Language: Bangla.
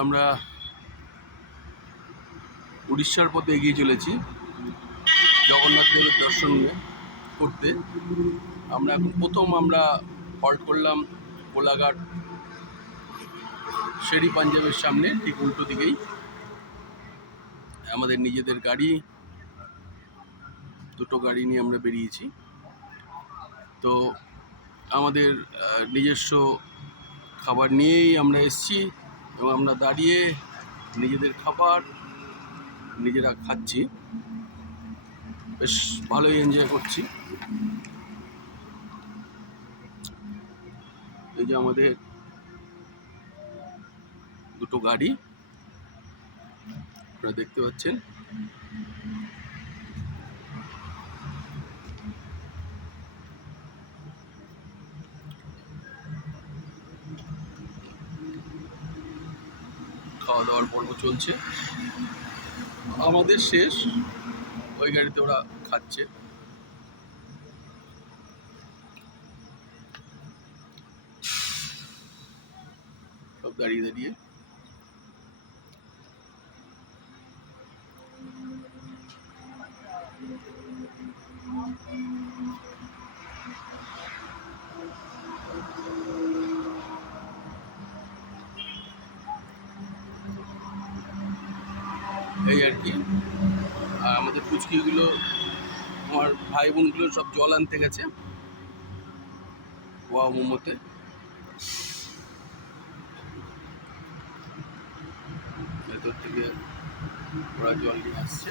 আমরা উড়িষ্যার পথে এগিয়ে চলেছি জগন্নাথ দেবের দর্শন করতে। আমরা এখন আমরা হল্ট করলাম কোলাঘাট শেরি পাঞ্জাবের সামনে, ঠিক উল্টো দিকেই। আমাদের নিজেদের গাড়ি, দুটো গাড়ি নিয়ে আমরা বেরিয়েছি। তো আমাদের নিজস্ব খাবার নিয়েই আমরা এসেছি এবং আমরা দাঁড়িয়ে নিজেদের খাবার নিজেরা খাচ্ছি, বেশ ভালোই এনজয় করছি। এই যে আমাদের দুটো গাড়ি আপনারা দেখতে পাচ্ছেন। খাওয়া দাওয়ার পর্ব চলছে, আমাদের শেষ, ওই গাড়িতে ওরা খাচ্ছে। সব দাঁড়িয়ে দাঁড়িয়ে। এই আর কি। আর আমাদের পুচকিগুলো, আমার ভাই বোনগুলো সব জল আনতে গেছে ওয়া মোমোতে। ভেতর থেকে ওরা জল নিয়ে আসছে।